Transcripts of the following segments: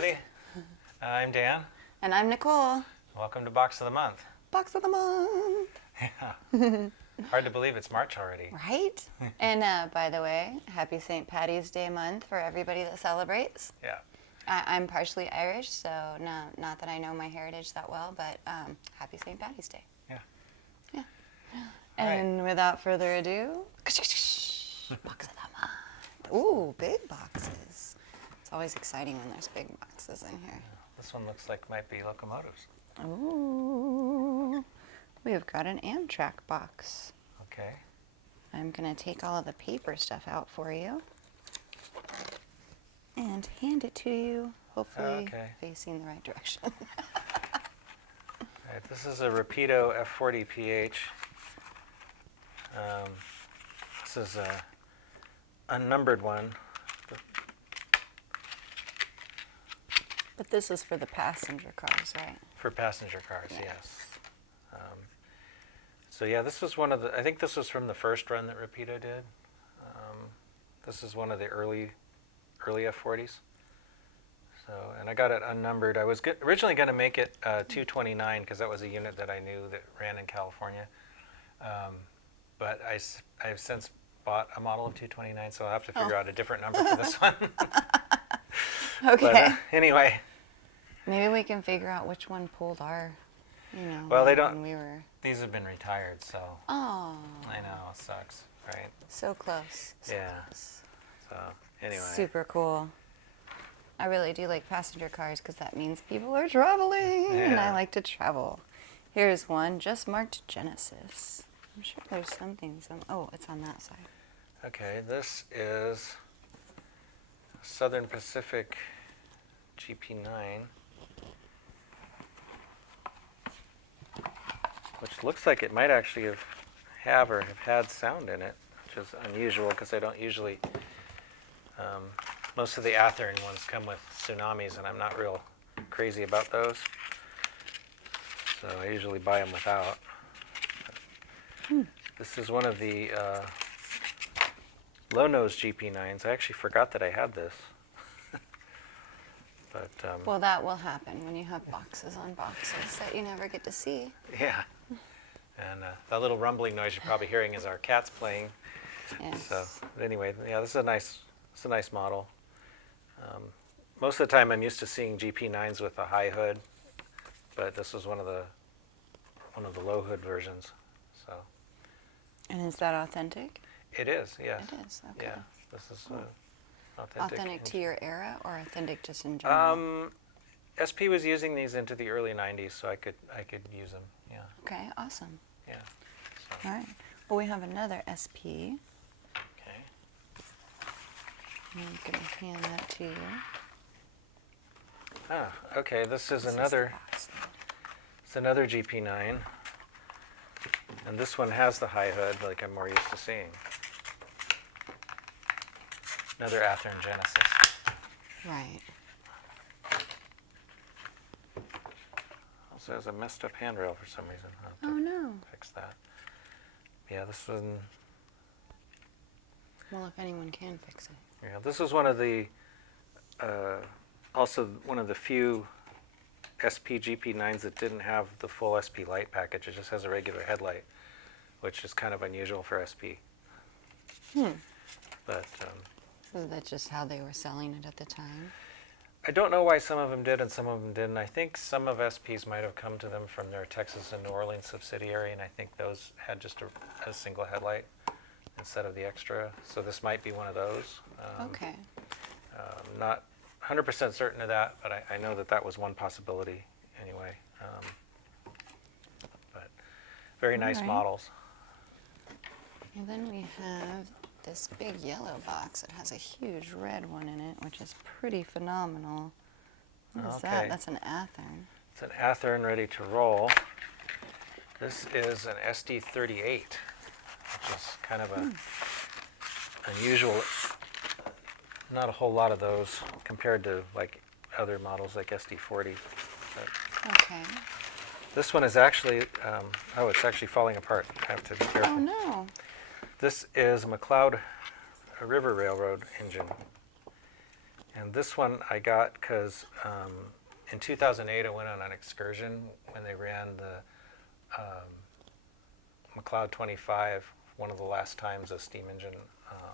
everybody. I'm Dan. And I'm Nichole. Welcome to Box of the Month. Box of the Month. Yeah. Hard to believe it's March already. Right? And by the way, happy St. Patty's Day month for everybody that celebrates. Yeah. I'm partially Irish, so not that I know my heritage that well, but happy St. Patty's Day. Yeah. Yeah. All And without further ado, Box of the Month. Ooh, big boxes. It's always exciting when there's big boxes in here. This one looks like might be locomotives. Ooh. We've got an Amtrak box. Okay. I'm going to take all of the paper stuff out for you and hand it to you, hopefully facing the right direction. All right, this is a Rapido F40PH. This is a unnumbered one. But this is for the passenger cars, right? For passenger cars, yes. So yeah, this was one of the, I think this was from the first run that Rapido did. This is one of the early F40s. So, and I got it unnumbered. I was originally going to make it 229 because that was a unit that I knew that ran in California. But I've since bought a model of 229, so I'll have to figure out a different number for this one. Okay. But, anyway. Maybe we can figure out which one pulled our, well, they don't. when we were... These have been retired, so. Oh. I know, it sucks, right? So close. So yeah. close. So, anyway. Super cool. I really do like passenger cars because that means people are traveling, and I like to travel. Here's one just marked Genesis. I'm sure there's something. Oh, it's on that side. Okay, this is Southern Pacific GP9, which looks like it might actually have had sound in it, which is unusual because I don't usually. Most of the Athearn ones come with tsunamis, and I'm not real crazy about those. So I usually buy them without. This is one of the low-nose GP9s. I actually forgot that I had this. But Well, that will happen when you have boxes on boxes that you never get to see. yeah. And that little rumbling noise you're probably hearing is our cats playing. Yes. So but anyway, yeah, this is a nice model. Most of the time, I'm used to seeing GP9s with a high hood, but this was one of the low hood versions. So. And is that authentic? It is, yes. It is. Okay. Yeah, this is authentic. Authentic to your era, or authentic just in general? SP was using these into the early '90s, so I could use them. Yeah. Okay. Awesome. Yeah. So. All right. Well, we have another SP. Okay. I'm going to hand that to you. Ah, okay. This is another. It's another GP9, and this one has the high hood, like I'm more used to seeing. Another Athearn Genesis. Right. Also has a messed up handrail for some reason. I'll Oh have to no. fix that. Yeah, this one. Well, if anyone can fix it. Yeah, this was one of the. Also, one of the few SP GP9s that didn't have the full SP light package. It just has a regular headlight, which is kind of unusual for SP. But So that's just how they were selling it at the time? I don't know why some of them did and some of them didn't. I think some of SPs might have come to them from their Texas and New Orleans subsidiary, and I think those had just a single headlight instead of the extra. So this might be one of those. Okay. Not 100% certain of that, but I know that was one possibility anyway. But very nice All right. models. And then we have this big yellow box. It has a huge red one in it, which is pretty phenomenal. What is that? Okay. That's an Athearn. It's an Athearn ready to roll. This is an SD38, which is kind of a unusual. Not a whole lot of those compared to like other models like SD40. But Okay. this one is actually, it's actually falling apart. I have to be careful. Oh no. This is McCloud River Railroad engine. And this one I got because in 2008 I went on an excursion when they ran the McCloud 25, one of the last times a steam engine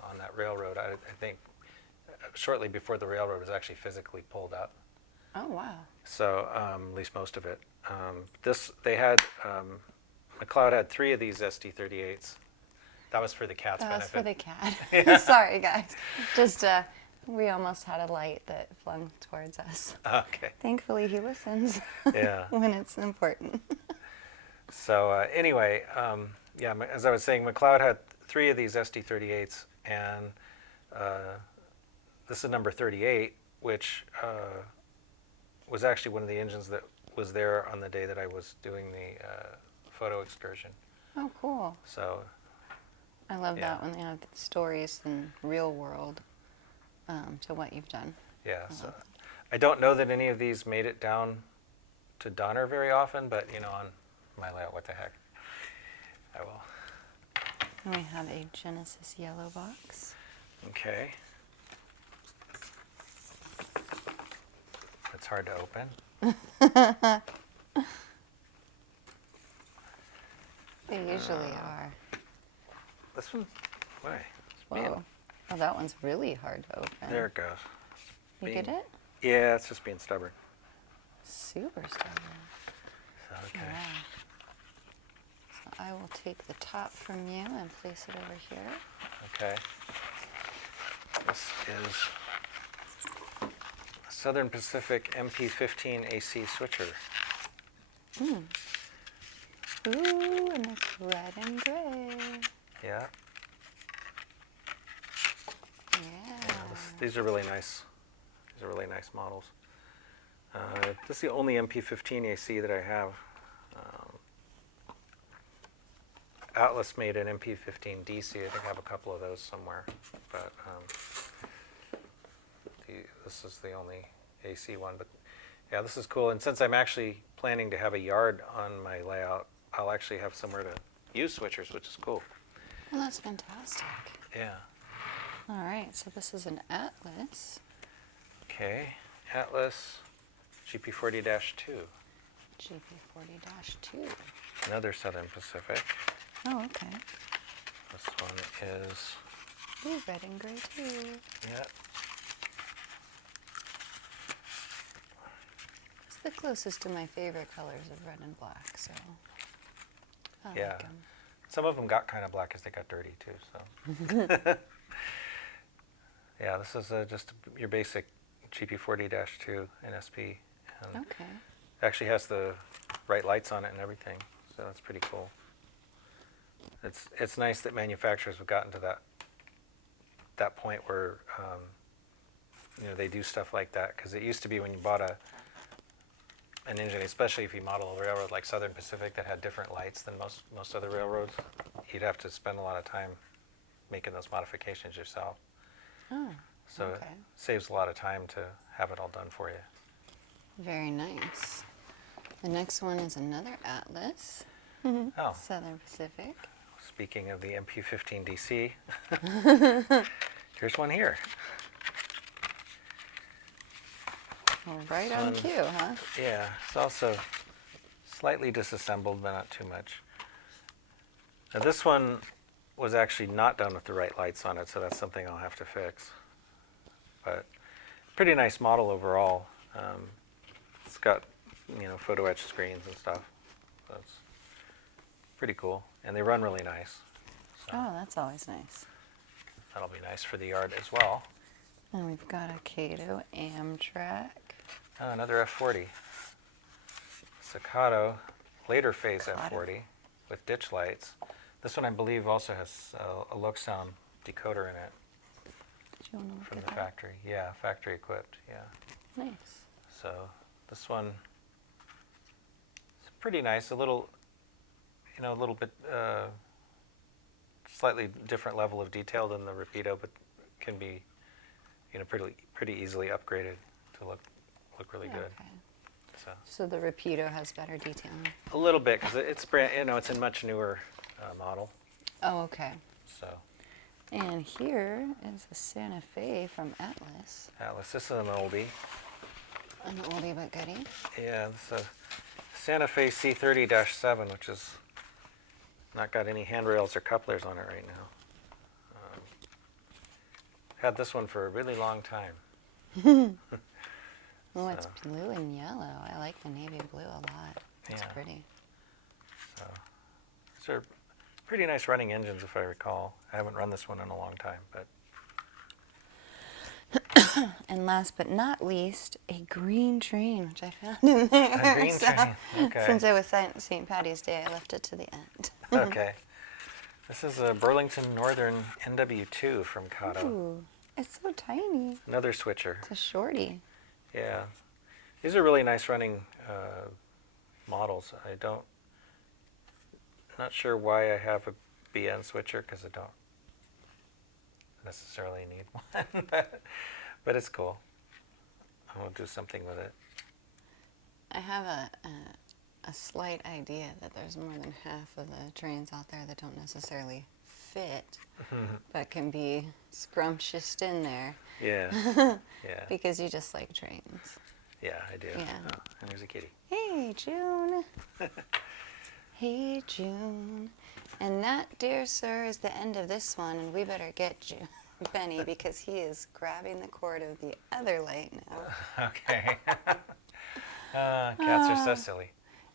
on that railroad. I think shortly before the railroad was actually physically pulled up. Oh, wow. So at least most of it. McCloud had 3 of these SD38s. That was for the cat's That was benefit. for the cat. Sorry, guys. Just, we almost had a light that flung towards us. Okay. Thankfully, he listens Yeah. when it's important. So anyway, as I was saying, McCloud had 3 of these SD38s, and this is number 38, which was actually one of the engines that was there on the day that I was doing the photo excursion. Oh, cool. So I love Yeah. that when they have stories in real world to what you've done. yeah, so I don't know that any of these made it down to Donner very often, but on my layout, what the heck, I will. And we have a Genesis yellow box. Okay. It's hard to open. They usually are. This one, why? Whoa. Oh, that one's really hard to open. There it goes. You get it? Yeah, it's just being stubborn. Super stubborn. So, okay. Wow. So I will take the top from you and place it over here. Okay. This is a Southern Pacific MP15 AC switcher. Ooh, and it's red and gray. Yeah. Yeah. These are really nice. These are really nice models. This is the only MP15 AC that I have. Atlas made an MP15 DC. I think I have a couple of those somewhere, but this is the only AC one. But yeah, this is cool. And since I'm actually planning to have a yard on my layout, I'll actually have somewhere to use switchers, which is cool. Well, that's fantastic. Yeah. All right, so this is an Atlas. Okay. Atlas GP40-2. GP40-2. Another Southern Pacific. Oh, okay. This one is, Ooh, red and gray too. yeah, It's the closest to my favorite colors of red and black, so I Yeah. like 'em. some of them got kind of black as they got dirty too, so. Yeah, this is just your basic GP40-2 in SP. And Okay. it actually has the bright lights on it and everything, so that's pretty cool. It's nice that manufacturers have gotten to that point where they do stuff like that, because it used to be when you bought an engine, especially if you model a railroad like Southern Pacific that had different lights than most other railroads, you'd have to spend a lot of time making those modifications yourself. Oh, So okay. it saves a lot of time to have it all done for you. Very nice. The next one is another Atlas. Oh, Southern Pacific. speaking of the MP15 DC, here's one here. Well, right on This one- cue, huh? Yeah, it's also slightly disassembled, but not too much. Now this one was actually not done with the right lights on it, so that's something I'll have to fix. But pretty nice model overall. It's got photo etch screens and stuff. That's pretty cool, and they run really nice. So Oh, that's always nice. that'll be nice for the yard as well. And we've got a Kato Amtrak. Oh, another F40. Kato, later phase F40 with ditch lights. This one I believe also has a look sound decoder in it Did you want to look from at the that? factory. Yeah, factory equipped, yeah. Nice. So this one is pretty nice, a little bit slightly different level of detail than the Rapido, but can be pretty easily upgraded to look really good. Okay. So So the Rapido has better detailing. a little bit, because it's brand, it's a much newer model. Oh, okay. So And here is a Santa Fe from Atlas. Atlas, this is an oldie. An oldie but goodie. Yeah, this is a Santa Fe C30-7, which is not got any handrails or couplers on it right now. Had this one for a really long time. Oh, it's blue and yellow. I like the navy blue a lot. It's Yeah. pretty. So these are pretty nice running engines, if I recall. I haven't run this one in a long time, but And last but not least, a green train, which I found in there. a green train. Okay. Since it was St. Patty's Day, I left it to the end. Okay. This is a Burlington Northern NW2 from Kato. Ooh, it's so tiny. Another switcher. It's a shorty. Yeah. These are really nice running models. Not sure why I have a BN switcher, because I don't necessarily need one, but it's cool. I'm going to do something with it. I have a slight idea that there's more than half of the trains out there that don't necessarily fit, but can be scrumptious in there. Yeah. Yeah. Because you just like trains. Yeah, I do. Yeah. Oh, and there's a kitty. Hey, June. Hey, June. And that, dear sir, is the end of this one, and we better get Benny, because he is grabbing the cord of the other light now. Okay. Cats are so silly.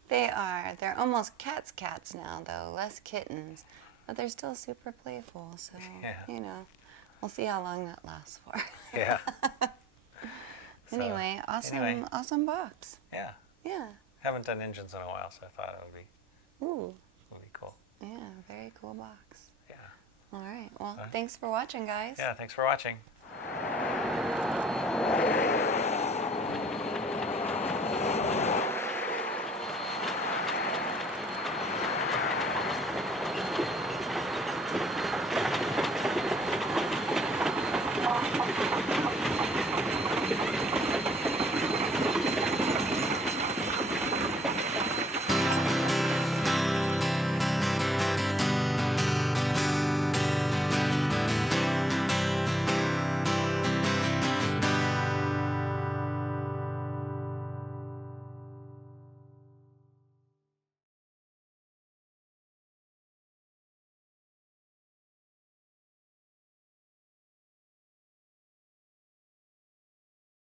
They are. They're almost cats now, though, less kittens. But they're still super playful, so, Yeah. you know, we'll see how long that lasts for. Yeah. Anyway, anyway. awesome box. Yeah. Yeah. Haven't done engines in a while, so I thought it Ooh. would be cool. Yeah, very cool box. Yeah. All right. Well, All right. thanks for watching, guys. Yeah, thanks for watching.